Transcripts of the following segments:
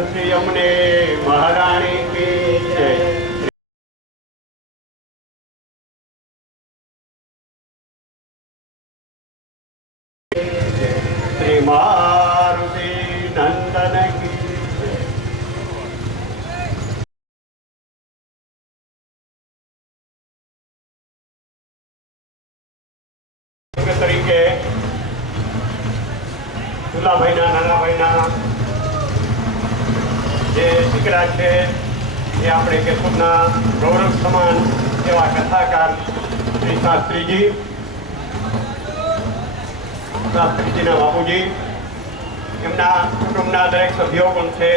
श्री अमने महारानी की जय। श्री मारुति नंदन की जय। तरीके दूल्हा भाईना नाना भाईना જે દીકરા છે એ આપણે કેશોદના ગૌરવ સમાન એવા કથાકાર શ્રી શાસ્ત્રીજીના બાપુજી, એમના કુટુંબના દરેક સભ્યો પણ છે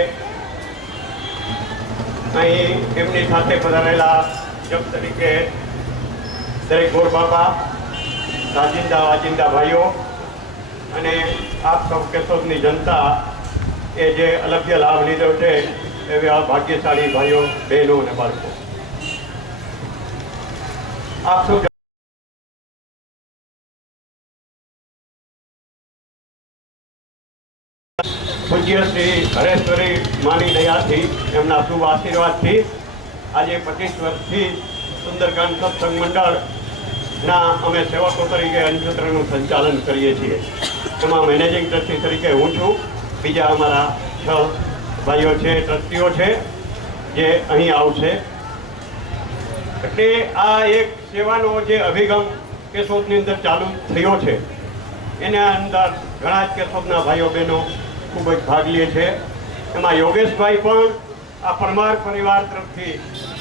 અહીં. એમની સાથે પધારેલા જપ તરીકે દરેક ગોર બાપા, રાજિંદા વાજિંદા ભાઈઓ અને આપ સૌ કેશોદની જનતા એ જે અલભ્ય લાભ લીધો છે એવા ભાગ્યશાળી ભાઈઓ, બહેનો અને બાળકો, આપ સૌ પૂજ્ય શ્રી હરેશ્વરી માની દયાથી, એમના શુભ આશીર્વાદથી આજે 25 વર્ષથી સુંદરકાંડ સત્સંગ મંડળના અમે સેવકો તરીકે અંજપત્રનું સંચાલન કરીએ છીએ. એમાં મેનેજિંગ ટ્રસ્ટી તરીકે હું છું. બીજા અમારા 6 ભાઈઓ છે, ટ્રસ્ટીઓ છે જે અહીં આવશે. એટલે આ એક સેવાનો જે અભિગમ કેશોદની અંદર ચાલુ થયો છે એના અંદર ઘણા જ કેશોદના ભાઈઓ બહેનો ખૂબ જ ભાગ લે છે. એમાં યોગેશભાઈ પણ આ પરમાર પરિવાર તરફથી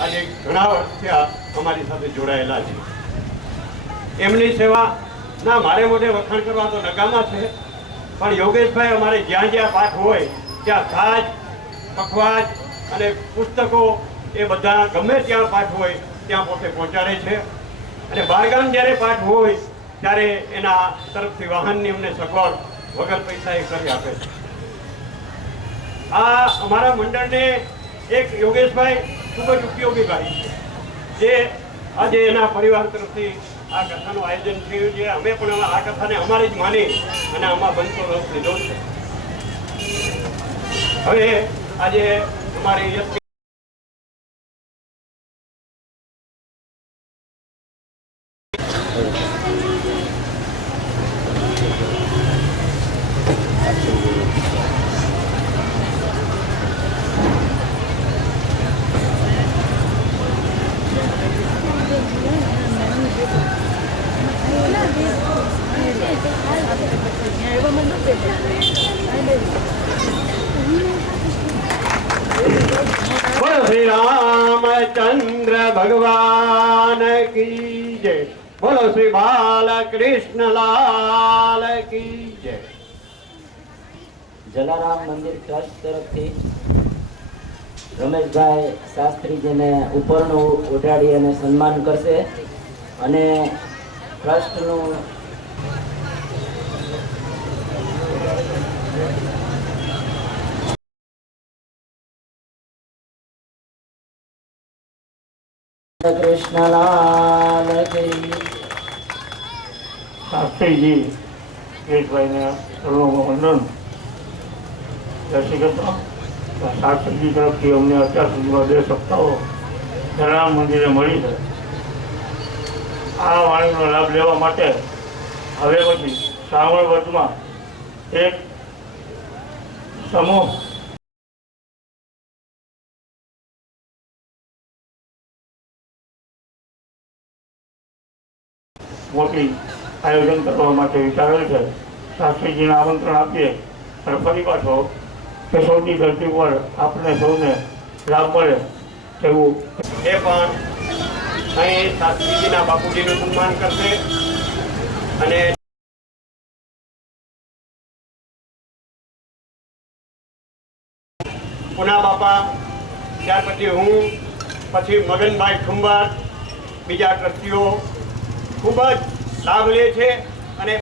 આજે ઘણા વર્ષથી અમારી સાથે જોડાયેલા છે. એમની સેવાના મારે મોઢે વખાણ કરવા તો નકામા છે, પણ યોગેશભાઈ અમારે જ્યાં જ્યાં પાઠ હોય ત્યાં સાજ, પખવાજ અને પુસ્તકો એ બધા ગમે ત્યાં પાઠ હોય ત્યાં પોતે પહોંચાડે છે. અને બહારગામ જ્યારે પાઠ હોય ત્યારે એના તરફથી વાહનની અમને સગવડ વગર પૈસા એ કરી આપે છે. આ અમારા મંડળને એક યોગેશભાઈ ખૂબ જ ઉપયોગી ભાઈ છે, જે આજે એના પરિવાર તરફથી આ કથાનું આયોજન થયું છે. અમે પણ આ કથાને અમારી જ માની અને આમાં બનતો રસ લીધો છે. હવે આજે અમારી श्री रामचंद्र भगवान की जय। बोलो श्री बालकृष्ण लाल की जय। જલારામ મંદિર ટ્રસ્ટ તરફથી રમેશભાઈ શાસ્ત્રીજીને ઉપરનું ઉઠાડી અને સન્માન કરશે અને ટ્રસ્ટનું કૃષ્ણલાલ શાસ્ત્રીજી કેશભાઈને સર્વમાં વંદન. શાસ્ત્રીજી તરફથી અમને અત્યાર સુધીમાં 2 સપ્તાહો જલારામ મંદિરે મળી છે. આ વાણીનો લાભ લેવા માટે હવે પછી શ્રાવણ વધમાં એક સમૂહ મોટી આયોજન કરવા માટે વિચારેલ છે. શાસ્ત્રીજીને આમંત્રણ આપીએ અને ફરી પાછો કેશોદની ધરતી પર આપણે સૌને લાભ મળે તેવું. એ પણ અહીં શાસ્ત્રીજીના બાપુજીનું સન્માન કરશે અને પુના બાપા, ત્યાર પછી હું, પછી મગનભાઈ ખંભાત, બીજા ટ્રસ્ટીઓ ખૂબ જ લાભ લે છે. અને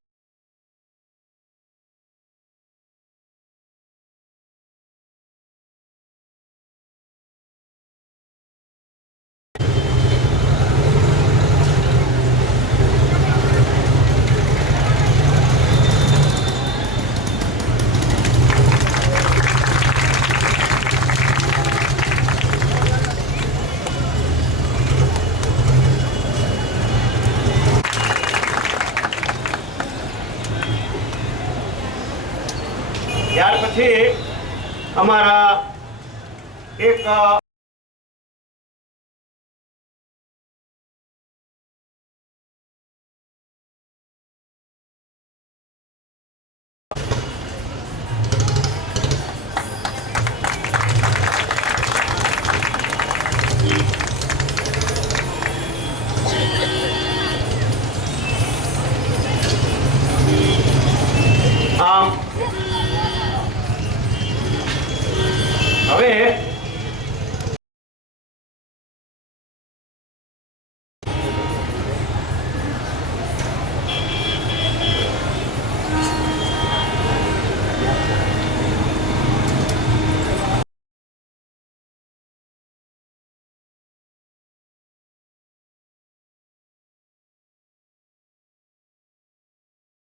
ત્યાર પછી અમારા એક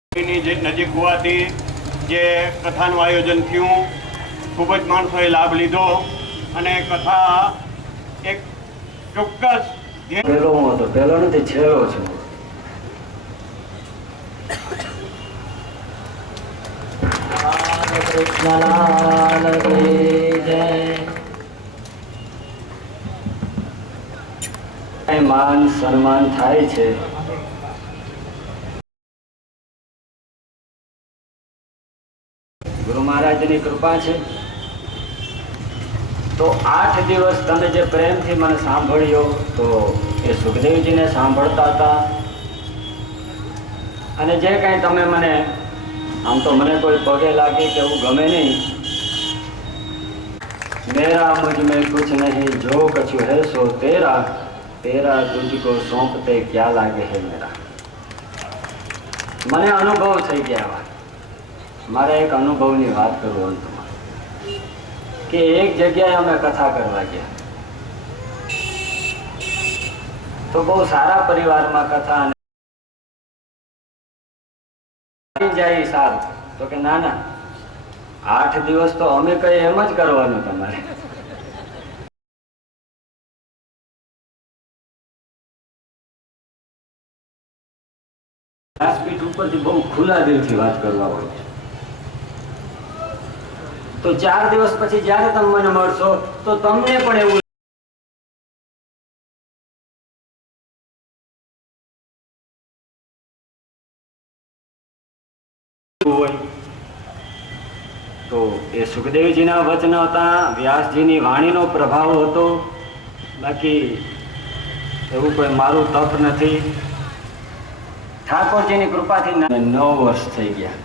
હવે જે નજીક હોવાથી જે કથાનું આયોજન થયું, ખૂબ જ માણસોએ લાભ લીધો અને કથા એક ચોક્કસ પહેલો હું હતો, પહેલો નથી છેલ્લો છું. કૃષ્ણલાલ કી જય. માન સન્માન થાય છે ગુરુ મહારાજની કૃપા છે. તો 8 દિવસ તમે જે પ્રેમથી મને સાંભળ્યો, તો એ સુખદેવજીને સાંભળતા હતા. અને જે કંઈ તમે મને, આમ તો મને કોઈ પગે લાગે કે એવું ગમે નહીં. મેરા મુझ में कुछ नहीं, जो कछु है सो तेरा, तेरा तुझको सौंपते क्या लागे है मेरा. મને અનુભવ થઈ ગયા. મારે એક અનુભવની વાત કરું અંતમાં, કે એક જગ્યાએ અમે કથા કરવા ગયા, તો બહુ સારા પરિવારમાં કથા જાય. સારું, તો કે ના ના, 8 દિવસ તો અમે કઈ એમ જ કરવાનું તમારે. વ્યાસપીઠ ઉપરથી બહુ ખુલ્લા દિલથી વાત કરવા હોય, તો 4 દિવસ પછી જયારે તમે મને મળશો તો તમને પણ એવું હોય. તો એ સુખદેવજીના વચન હતા, વ્યાસજીની વાણીનો પ્રભાવ હતો. બાકી એવું કોઈ મારું તપ નથી. ઠાકોરજીની કૃપાથી 9 વર્ષ થઈ ગયા.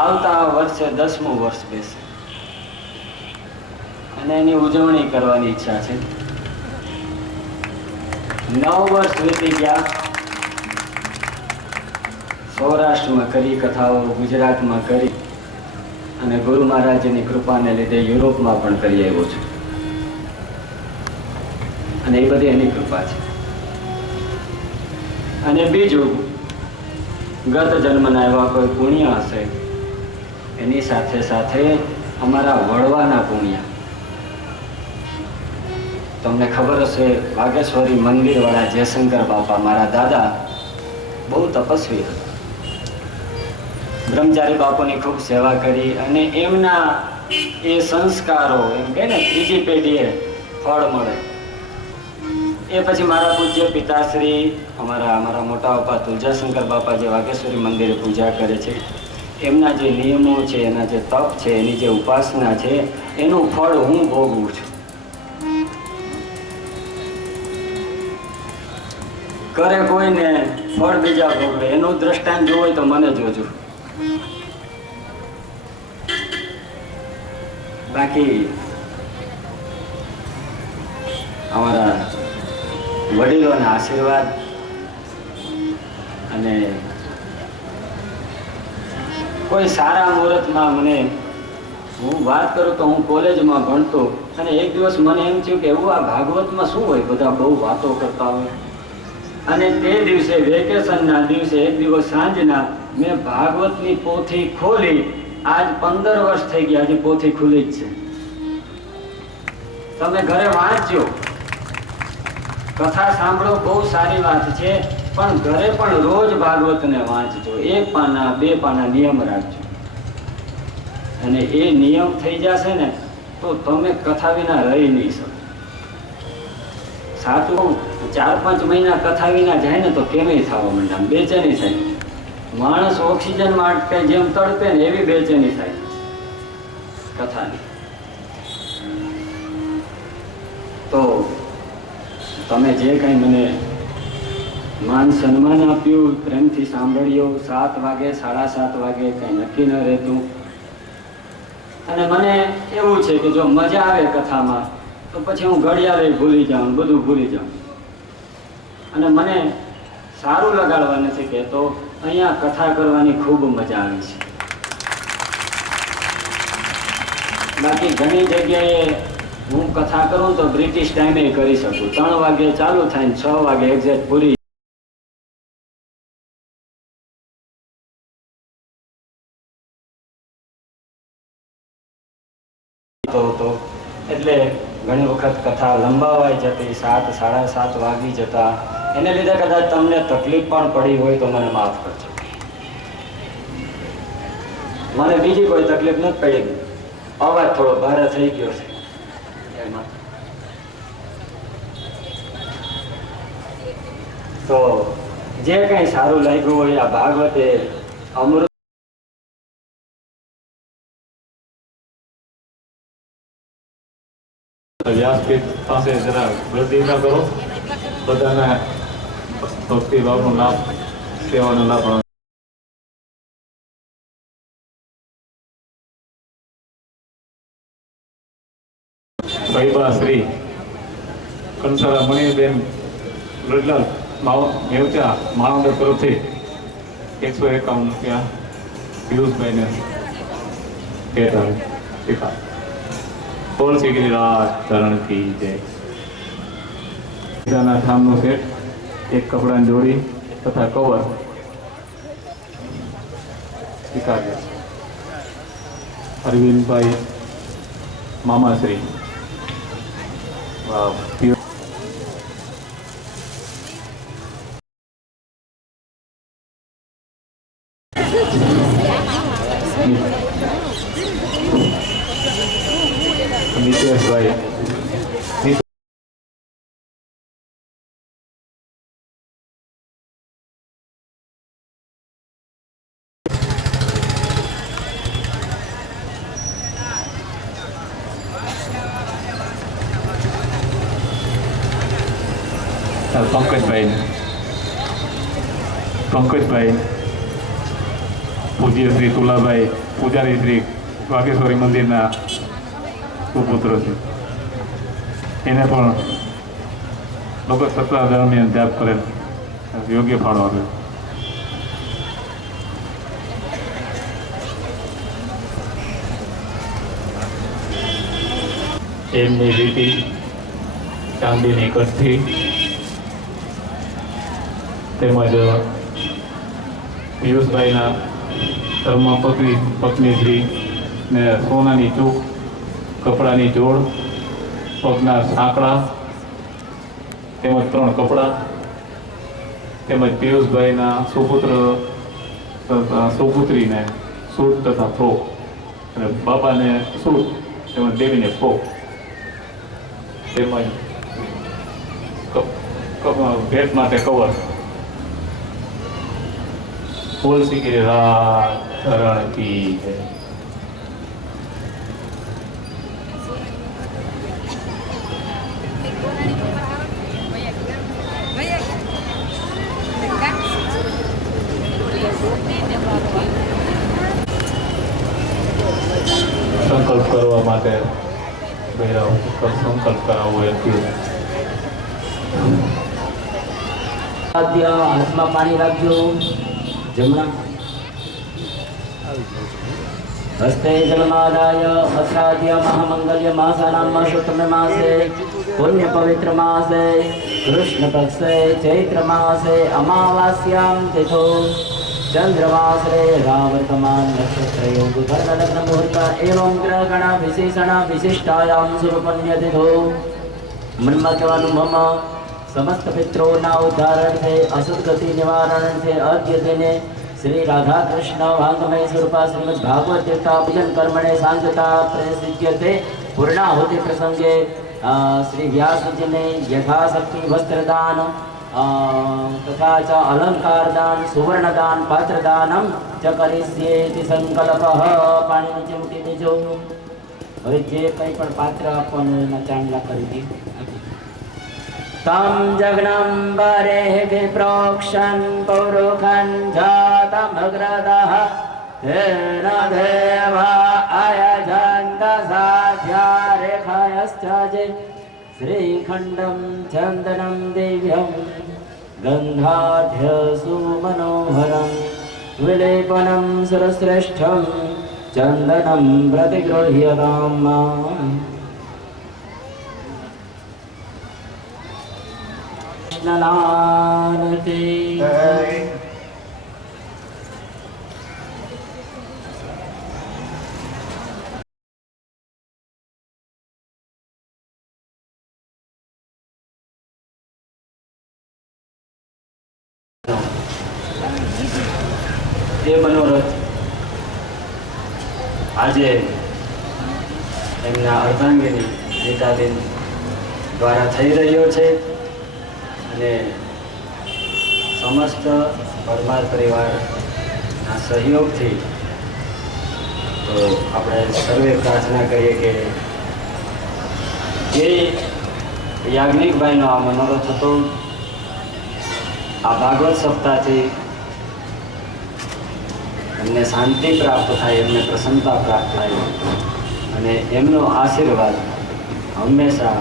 આવતા વર્ષે 10મું વર્ષ બેસે અને એની ઉજવણી કરવાની ઈચ્છા છે. 9 વર્ષ વીતી ગયા. સૌરાષ્ટ્રમાં કરી કથાઓ, ગુજરાતમાં કરી, અને ગુરુ મહારાજની કૃપાને લીધે યુરોપમાં પણ કરી આવ્યો છું. અને એ બધી એની કૃપા છે. અને બીજું, ગત જન્મના એવા કોઈ પુણ્ય હશે, એની સાથે સાથે અમારા વડવાના પુણ્ય. તમને ખબર હશે, વાઘેશ્વરી મંદિર વાળા જયશંકર બાપા, મારા દાદા, બહુ તપસ્વી હતા. બ્રહ્મચારી બાપુની ખૂબ સેવા કરી, અને એમના એ સંસ્કારો, એમ કે ને, 3જી પેઢીએ ફળ મળે. એ પછી મારા પૂજ્ય પિતાશ્રી, અમારા મોટા બાપા તુલજાશંકર બાપા, જે વાઘેશ્વરી મંદિરે પૂજા કરે છે, એમના જે નિયમો છે, એના જે તપ છે, એની જે ઉપાસના છે, એનું ફળ હું ભોગવું છું. કરે કોઈને, ફળ બીજા ભોગવે. એનું દ્રષ્ટાંત જોવું હોય તો મને જોજો. બાકી અમારા વડીલોના આશીર્વાદ, અને કોઈ સારા મુહૂર્તમાં મને, હું વાત કરું તો હું કોલેજમાં ભણતો, અને એક દિવસ મને એમ થયું કે એવું આ ભાગવતમાં શું હોય, બધા બહુ વાતો કરતા હોય. અને તે દિવસે, વેકેશનના દિવસે, એક દિવસ સાંજના મેં ભાગવતની પોથી ખોલી. આજ 15 વર્ષ થઈ ગયા, હજી પોથી ખુલી જ છે. તમે ઘરે વાંચજો, કથા સાંભળો, બહુ સારી વાત છે, પણ ઘરે પણ રોજ ભાગવતને વાંચજો. 1 પાના 2 પાના નિયમ રાખજો. અને એ નિયમ થઈ જશે ને તો તમે કથા વિના રહી નહીં શકો. સાચું 4-5 મહિના કથા વિના જાય ને તો કેમેય થવા માંડે, આમ બેચેની થાય. માણસ ઓક્સિજન માટે જેમ તડપે ને એવી બેચેની થાય કથાની. તો તમે જે કંઈ મને માન સન્માન આપ્યું, પ્રેમથી સાંભળ્યું, 7 વાગે 7:30 વાગે કંઈ નક્કી ન રહેતું. અને મને એવું છે કે જો મજા આવે કથામાં તો પછી હું ઘડિયાળે ભૂલી જાઉં, બધું ભૂલી જાઉં. અને મને સારું લગાડવા નથી કહેતો, અહીંયા કથા કરવાની ખૂબ મજા આવે છે. બાકી ઘણી જગ્યાએ હું કથા કરું તો બ્રિટિશ ટાઈમે કરી શકું. 3 વાગે ચાલુ થાય ને 6 વાગે એક્ઝેક્ટ પૂરી. તો એટલે ઘણી વખત કથા લંબાવાઈ જતી, 7-7:30 વાગી જતા. એને લીધે કદાચ તમને તકલીફ પણ પડી હોય તો મને માફ કરજો. મને બીજી કોઈ તકલીફ નથી પડી, અવાજ થોડો ભારે થઈ ગયો છે એમાં. તો જે કંઈ સારું લાગ્યું હોય આ ભાગવતે અમૃત વ્યાસપીઠ પાસે જરા વૃદ્ધિ ન કરો. બધાને ભક્તિ ભાવનો લાભ, સેવાનો લાભ. ભાઈબા શ્રી કંસારા મણિબેન રજલાલ મેવચા માણવદર તરફથી 151 રૂપિયા પિયુષભાઈને ભેટ આવે. શીખા બોલ શ્રી ગિરિરાજ ધરણ કી જય. સીતાના ઠામનો સેટ, એક કપડાની જોડી તથા કવર સ્વીકાર્ય. અરવિંદભાઈ મામાશ્રી નિતેશભાઈ પંકજભાઈ પૂજ્ય શ્રી તુલાભાઈ પૂજારી શ્રી વાઘેશ્વરી મંદિરના સુપુત્ર છે. એને પણ લોકો સપ્તાહ દરમિયાન જાપ કરેલ, યોગ્ય ફાળો આપ્યો. એમની લીટી ચાંદીની કઠી તેમજ પિયુષભાઈના ધર્મપત્ની પત્ની શ્રી ને સોનાની ચૂક, કપડાની જોડ, પગના સાંકળા તેમજ 3 કપડાં, તેમજ પિયુષભાઈના સુપુત્રીને સૂટ તથા ફ્રોક, અને બાપાને સૂટ તેમજ દેવીને ફ્રોક, તેમજ ભેટ માટે કવર. બોલ શ્રી ગિરિરાજ ધરણ કી જય. સંકલ્પ કરવા માટે સંકલ્પ કરાવવો એ હાથમાં પાણી રાખજો. જમણા હસ્તે જલમાદાય અસાધ્ય મહામંગલ્ય માસાનામ શુક્લ માસે પુણ્ય પવિત્ર માસે કૃષ્ણ પક્ષે ચૈત્ર માસે અમાવાસ્યામ તિથો चंद्रमासे रावर्तमान नक्षत्र योग धर्म लग्न मुहूर्त एवं ग्रह गण विशेषण विशिष्टायाम सुरपन्यतिथो મનમાં કહેવાનું મમ સમસ્ત પિતૃઓના ઉદ્ધારણ છે, અસુદગતિ નિવારણ છે, અદ્યતને श्री राधा कृष्ण वांगमय स्वरूपा श्रीमद् भागवत तीर्था पूजन कर्मणे सांगता प्रसिद्ध्यते पूर्णाहुति प्रसंगे श्री व्यास जी ने यथाशक्ति वस्त्रदान तथा च अलंकार दान सुवर्ण दान पात्र दानम च करिष्येति संकल्पः पाणी नीचे મૂકી દેજો। હવે જે કંઈ પણ પાત્ર આપવાનું એના ચાંદલા કરી દી। तं जगनम्बरे विप्रोक्षन् पौरुखं जातमग्रदः तेन देवा अयजन्त साध्या रेखायश्च जे श्रीखण्डं चन्दनं दिव्यं गन्धाढ्यसु मनोहरं विलेपनं सुरश्रेष्ठं चन्दनं प्रतिगृह्यताम्। नानते એ મનોરથ આજે એમના અર્ધાંગીની ગીતાબેન દ્વારા થઈ રહ્યો છે અને સમસ્ત પરમાર પરિવારના સહયોગથી તો આપણે સર્વે પ્રાર્થના કરીએ કે જે યાજ્ઞિકભાઈનો આ મનોરથ હતો આ ભાગવત સપ્તાહથી એમને શાંતિ પ્રાપ્ત થાય, એમને પ્રસન્નતા પ્રાપ્ત થાય અને એમનો આશીર્વાદ હંમેશા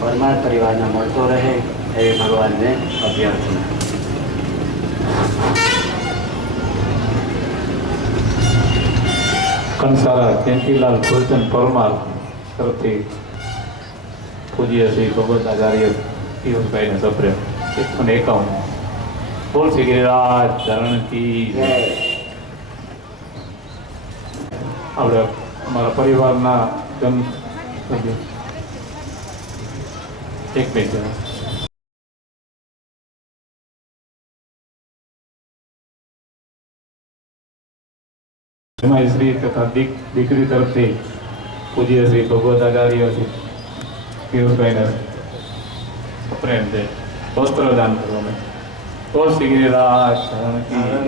પરમાર પરિવારને મળતો રહે એવી ભગવાનને અભ્યર્થના। કંસારા જયંતિલાલ ફૂલચંદ પરમાર તરફથી પૂજ્ય શ્રી ભગવત આચાર્ય પિયુષભાઈને સપ્રેમ 151 બોલ શ્રી ગિરિરાજ ચરણ કી જય। આપણે અમારા પરિવારના જન સભ્યો એક બે જણા શ્રી તથા દીકરી તરફથી પૂજ્ય શ્રી ભગવત આચાર્ય પિયુષભાઈને પ્રેમ છે વસ્ત્રદાન કરવાનું। બોલ શ્રી ગિરિરાજ ચરણ કી જય।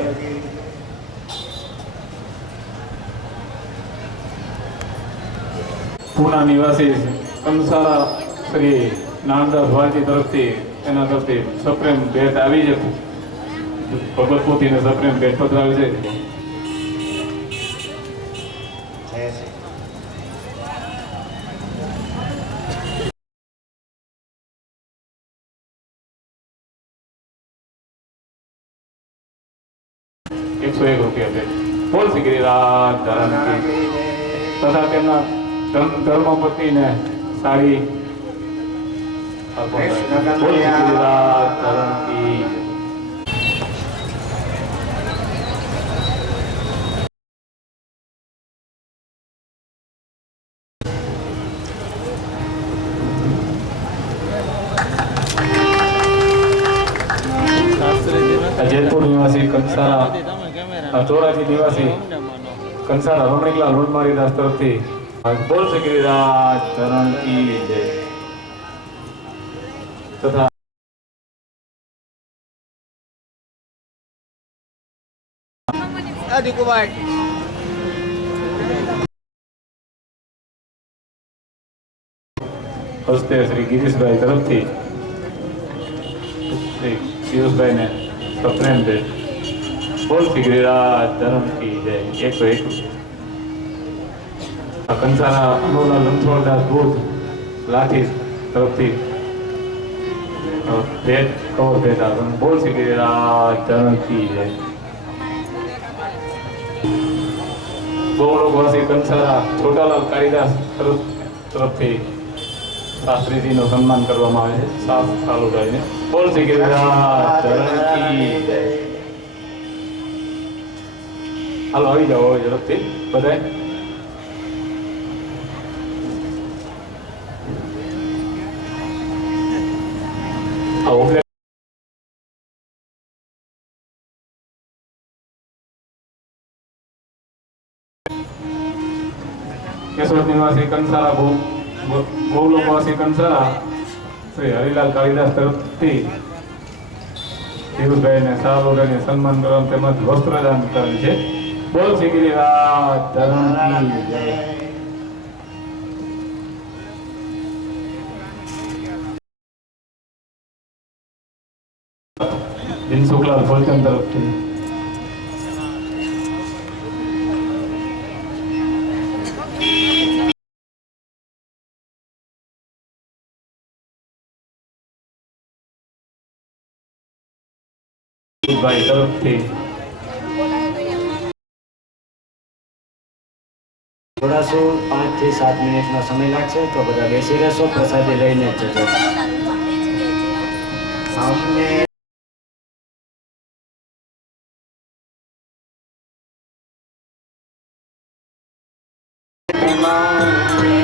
પૂના નિવાસી કંસારા શ્રી નાનદાસ વાલજી તરફથી એના તરફથી સપ્રેમ ભેટ આવી છે, ભગવત પોતીને સપ્રેમ ભેટ પધરાવી છે। ₹101 ભેટ। બોલ શ્રી ગિરિરાજ ચરણ કી જય। તથા તેમના ધર્મપત્નીને સાડી બોલ શ્રી ગિરિરાજ ચરણ કી જય। जयपुर निवासी कंसारा ચોરાજી નિવાસી કંસારા રમણીકલાલ વનમાળીદાસ તરફથી બોલ શ્રી ગિરિરાજ ચરણ કી જય। તથા હસ્તે શ્રી ગિરીશભાઈ તરફથી શ્રી પિયુષભાઈને સપ્રેમ છે। બોલ શ્રી ગિરિરાજ ચરણ કી જય। 101 કંસારા અનુલાલ રણછોડદાસ બુદ્ધ લાઠી તરફથી ભેટ કવર ભેટ આવે। બોલ શ્રી ગિરિરાજ ચરણ કી જય। ગોવળોકવાસી કંસારા છોટાલાલ કાળીદાસ તરફથી શાસ્ત્રીજીનું સન્માન કરવામાં આવે છે સાફ ચાલુ થઈને। બોલ શ્રી ગિરિરાજ ચરણ કી જય। હાલો આવી જાઓ હવે ઝડપથી બધાય। આ કેશોદ નિવાસી કંસારા ગૌલોકવાસી કંસારા શ્રી હરિલાલ કાળીદાસ તરફથી ધીરુભાઈને સાલ વગેરે સન્માન કરવા તેમજ વસ્ત્રદાન કરેલ છે. બોલ શ્રી ગિરિરાજ ધર્મ કી જય. દિનસુખલાલ ફોલચંદ તરફથી ભાઈ તરફથી થોડા શું 5 થી 7 મિનિટનો સમય લાગશે તો બધા બેસી રહેશો, પ્રસાદી લઈને જ જજો. અમને Bye.